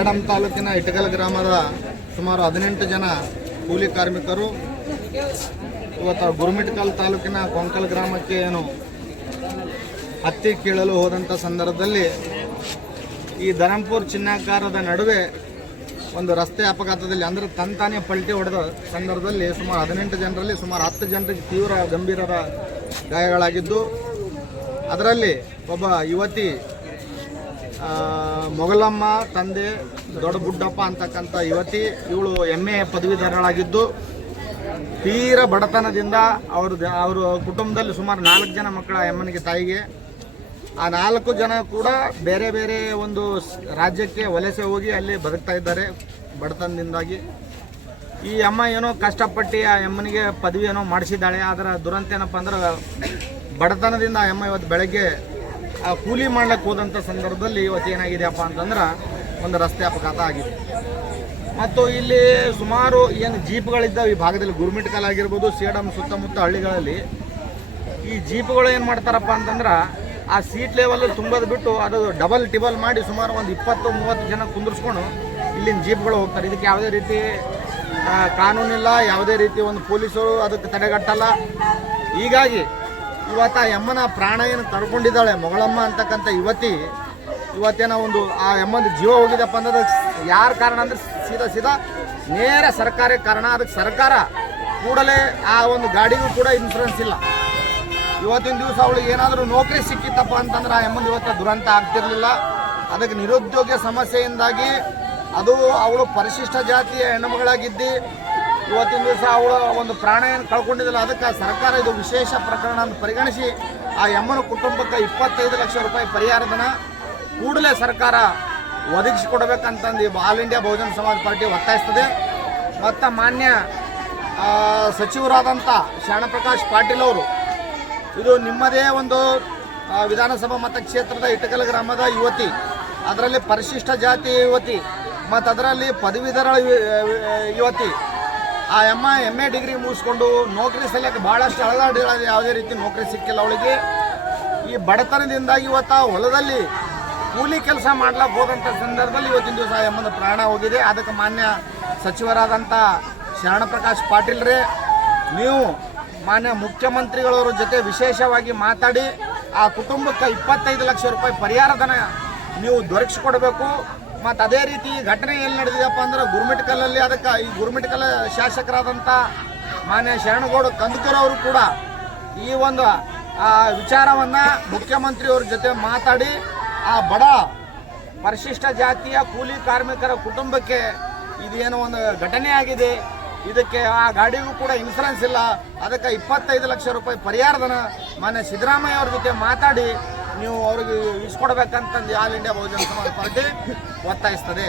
ಸೇಡಂ ತಾಲೂಕಿನ ಇಟಗಲ್ ಗ್ರಾಮದ ಸುಮಾರು ಹದಿನೆಂಟು ಜನ ಕೂಲಿ ಕಾರ್ಮಿಕರು, ಇವತ್ತು ಗುರುಮಿಟ್ಕಲ್ ತಾಲೂಕಿನ ಕೊಂಕಲ್ ಗ್ರಾಮಕ್ಕೆ ಏನು ಹತ್ತಿ ಕೀಳಲು ಹೋದಂಥ ಸಂದರ್ಭದಲ್ಲಿ ಈ ಧರಂಪುರ್ ಚಿನ್ನಾಕಾರದ ನಡುವೆ ಒಂದು ರಸ್ತೆ ಅಪಘಾತದಲ್ಲಿ ಅಂದರೆ ತಂತಾನೆ ಪಲ್ಟಿ ಹೊಡೆದ ಸಂದರ್ಭದಲ್ಲಿ ಸುಮಾರು ಹದಿನೆಂಟು ಜನರಲ್ಲಿ ಸುಮಾರು ಹತ್ತು ಜನರಿಗೆ ತೀವ್ರ ಗಂಭೀರದ ಗಾಯಗಳಾಗಿದ್ದು, ಅದರಲ್ಲಿ ಒಬ್ಬ ಯುವತಿ ಮೊಗಲಮ್ಮ ತಂದೆ ದೊಡ್ಡ ಬುಡ್ಡಪ್ಪ ಅಂತಕ್ಕಂಥ ಯುವತಿ, ಇವಳು ಎಂ ಎ ಪದವೀಧರಳಾಗಿದ್ದು ತೀರ ಬಡತನದಿಂದ ಅವರು ಅವರು ಕುಟುಂಬದಲ್ಲಿ ಸುಮಾರು ನಾಲ್ಕು ಜನ ಮಕ್ಕಳ ಎಮ್ಮನಿಗೆ ತಾಯಿಗೆ. ಆ ನಾಲ್ಕು ಜನ ಕೂಡ ಬೇರೆ ಬೇರೆ ಒಂದು ರಾಜ್ಯಕ್ಕೆ ವಲಸೆ ಹೋಗಿ ಅಲ್ಲಿ ಬದುಕ್ತಾ ಇದ್ದಾರೆ, ಬಡತನದಿಂದಾಗಿ. ಈ ಅಮ್ಮ ಏನೋ ಕಷ್ಟಪಟ್ಟು ಆ ಎಮ್ಮನಿಗೆ ಪದವಿ ಏನೋ ಮಾಡಿಸಿದ್ದಾಳೆ ಅದರ ದುರಂತ ಏನಪ್ಪ ಅಂದ್ರೆ ಬಡತನದಿಂದ ಆ ಅಮ್ಮ ಇವತ್ತು ಬೆಳಗ್ಗೆ ಆ ಕೂಲಿ ಮಾಡ್ಲಿಕ್ಕೆ ಹೋದಂಥ ಸಂದರ್ಭದಲ್ಲಿ ಇವತ್ತು ಏನಾಗಿದೆಯಪ್ಪ ಅಂತಂದ್ರೆ ಒಂದು ರಸ್ತೆ ಅಪಘಾತ ಆಗಿದೆ. ಮತ್ತು ಇಲ್ಲಿ ಸುಮಾರು ಏನು ಜೀಪ್ಗಳಿದ್ದಾವೆ ಈ ಭಾಗದಲ್ಲಿ ಗುರುಮಿಟ್ಕಲ್ ಆಗಿರ್ಬೋದು ಸೇಡಮ್ ಸುತ್ತಮುತ್ತ ಹಳ್ಳಿಗಳಲ್ಲಿ, ಈ ಜೀಪ್ಗಳು ಏನು ಮಾಡ್ತಾರಪ್ಪ ಅಂತಂದ್ರೆ ಆ ಸೀಟ್ ಲೆವೆಲ್ ತುಂಬೋದು ಬಿಟ್ಟು ಅದು ಡಬಲ್ ಟಿಬಲ್ ಮಾಡಿ ಸುಮಾರು ಒಂದು ಇಪ್ಪತ್ತು, ಮೂವತ್ತು ಜನ ಕುಂದಿರ್ಸ್ಕೊಂಡು ಇಲ್ಲಿನ ಜೀಪ್ಗಳು ಹೋಗ್ತಾರೆ. ಇದಕ್ಕೆ ಯಾವುದೇ ರೀತಿ ಕಾನೂನಿಲ್ಲ, ಯಾವುದೇ ರೀತಿ ಒಂದು ಪೊಲೀಸರು ಅದಕ್ಕೆ ತಡೆಗಟ್ಟಲ್ಲ. ಹೀಗಾಗಿ ಇವತ್ತು ಆ ಯಮ್ಮನ ಪ್ರಾಣ ಏನು ಕಳ್ಕೊಂಡಿದ್ದಾಳೆ ಮೊಗಳಮ್ಮ ಅಂತಕ್ಕಂಥ ಯುವತಿ, ಇವತ್ತೇನೋ ಒಂದು ಆ ಯಮ್ಮನ ಜೀವ ಹೋಗಿದೆಪ್ಪ ಅಂದ್ರೆ ಯಾರ ಕಾರಣ ಅಂದ್ರೆ ಸೀದಾ ಸೀದಾ ನೇರ ಸರ್ಕಾರಿ ಕಾರಣ. ಅದಕ್ಕೆ ಸರ್ಕಾರ ಕೂಡಲೇ ಆ ಒಂದು ಗಾಡಿಗೂ ಕೂಡ ಇನ್ಶೂರೆನ್ಸ್ ಇಲ್ಲ. ಇವತ್ತಿನ ದಿವಸ ಅವಳಿಗೆ ಏನಾದರೂ ನೌಕರಿ ಸಿಕ್ಕಿತ್ತಪ್ಪ ಅಂತಂದ್ರೆ ಆ ಯಮ್ಮನ ಇವತ್ತ ದುರಂತ ಆಗ್ತಿರಲಿಲ್ಲ. ಅದಕ್ಕೆ ನಿರುದ್ಯೋಗ ಸಮಸ್ಯೆಯಿಂದಾಗಿ ಅದು ಅವಳು ಪರಿಶಿಷ್ಟ ಜಾತಿಯ ಹೆಣ್ಣುಮಗಳಾಗಿದ್ದು ಇವತ್ತಿನ ದಿವಸ ಅವಳು ಒಂದು ಪ್ರಾಣ ಏನು ಕಳ್ಕೊಂಡಿದ್ದಲ್ಲ, ಅದಕ್ಕೆ ಸರ್ಕಾರ ಇದು ವಿಶೇಷ ಪ್ರಕರಣ ಅಂತ ಪರಿಗಣಿಸಿ ಆ ಯಮ್ಮನ ಕುಟುಂಬಕ್ಕೆ ಇಪ್ಪತ್ತೈದು ಲಕ್ಷ ರೂಪಾಯಿ ಪರಿಹಾರಧನ ಕೂಡಲೇ ಸರ್ಕಾರ ಒದಗಿಸಿಕೊಡ್ಬೇಕಂತಂದು ಆಲ್ ಇಂಡಿಯಾ ಬಹುಜನ ಸಮಾಜ ಪಾರ್ಟಿ ಒತ್ತಾಯಿಸ್ತದೆ. ಮತ್ತು ಮಾನ್ಯ ಸಚಿವರಾದಂಥ ಶರಣಪ್ರಕಾಶ್ ಪಾಟೀಲ್ ಅವರು, ಇದು ನಿಮ್ಮದೇ ಒಂದು ವಿಧಾನಸಭಾ ಮತಕ್ಷೇತ್ರದ ಇಟಕಲ್ ಗ್ರಾಮದ ಯುವತಿ, ಅದರಲ್ಲಿ ಪರಿಶಿಷ್ಟ ಜಾತಿ ಯುವತಿ ಮತ್ತು ಅದರಲ್ಲಿ ಪದವೀಧರ ಯುವತಿ ಆ ಎಮ್ಮ ಎಂ ಎ ಡಿಗ್ರಿ ಮುಗಿಸ್ಕೊಂಡು ನೌಕರಿ ಸಲಕ್ಕೆ ಭಾಳಷ್ಟು ಅಳಗಾಡಿ ಯಾವುದೇ ರೀತಿ ನೌಕರಿ ಸಿಕ್ಕಿಲ್ಲ ಅವಳಿಗೆ. ಈ ಬಡತನದಿಂದಾಗಿ ಇವತ್ತು ಆ ಹೊಲದಲ್ಲಿ ಕೂಲಿ ಕೆಲಸ ಮಾಡ್ಲಕ್ಕೆ ಹೋದಂಥ ಸಂದರ್ಭದಲ್ಲಿ ಇವತ್ತಿನ ದಿವಸ ಆ ಎಮ್ಮನ ಪ್ರಾಣ ಹೋಗಿದೆ. ಅದಕ್ಕೆ ಮಾನ್ಯ ಸಚಿವರಾದಂಥ ಶರಣಪ್ರಕಾಶ್ ಪಾಟೀಲ್ರೇ ನೀವು ಮಾನ್ಯ ಮುಖ್ಯಮಂತ್ರಿಗಳವರ ಜೊತೆ ವಿಶೇಷವಾಗಿ ಮಾತಾಡಿ, ಆ ಕುಟುಂಬಕ್ಕೆ ಇಪ್ಪತ್ತೈದು ಲಕ್ಷ ರೂಪಾಯಿ ಪರಿಹಾರಧನ ನೀವು ದೊರಕಿಸ್ಕೊಡ್ಬೇಕು. ಮತ್ತು ಅದೇ ರೀತಿ ಈ ಘಟನೆ ಎಲ್ಲಿ ನಡೆದಿದೆಯಪ್ಪ ಅಂದ್ರೆ ಗುರುಮಿಟ್ಕಲ್ಲಲ್ಲಿ ಅದಕ್ಕೆ ಈ ಗುರುಮಿಟ್ಕಲ್ ಶಾಸಕರಾದಂಥ ಮಾನ್ಯ ಶರಣಗೌಡ ಕಂದಕೂರ್ ಅವರು ಕೂಡ ಈ ಒಂದು ವಿಚಾರವನ್ನ ಮುಖ್ಯಮಂತ್ರಿಯವ್ರ ಜೊತೆ ಮಾತಾಡಿ ಆ ಬಡ ಪರಿಶಿಷ್ಟ ಜಾತಿಯ ಕೂಲಿ ಕಾರ್ಮಿಕರ ಕುಟುಂಬಕ್ಕೆ ಇದೇನೋ ಒಂದು ಘಟನೆ ಆಗಿದೆ. ಇದಕ್ಕೆ ಆ ಗಾಡಿಗೂ ಕೂಡ ಇನ್ಸೂರೆನ್ಸ್ ಇಲ್ಲ. ಅದಕ್ಕೆ ಇಪ್ಪತ್ತೈದು ಲಕ್ಷ ರೂಪಾಯಿ ಪರಿಹಾರದನ ಮಾನ್ಯ ಸಿದ್ದರಾಮಯ್ಯ ಅವ್ರ ಜೊತೆ ಮಾತಾಡಿ ನೀವು ಅವ್ರಿಗೆ ಇಸ್ಕೊಡ್ಬೇಕಂತಂದು ಆಲ್ ಇಂಡಿಯಾ ಬಹುಜನ ಸಮಾಜ ಪಾರ್ಟಿ ಒತ್ತಾಯಿಸ್ತದೆ.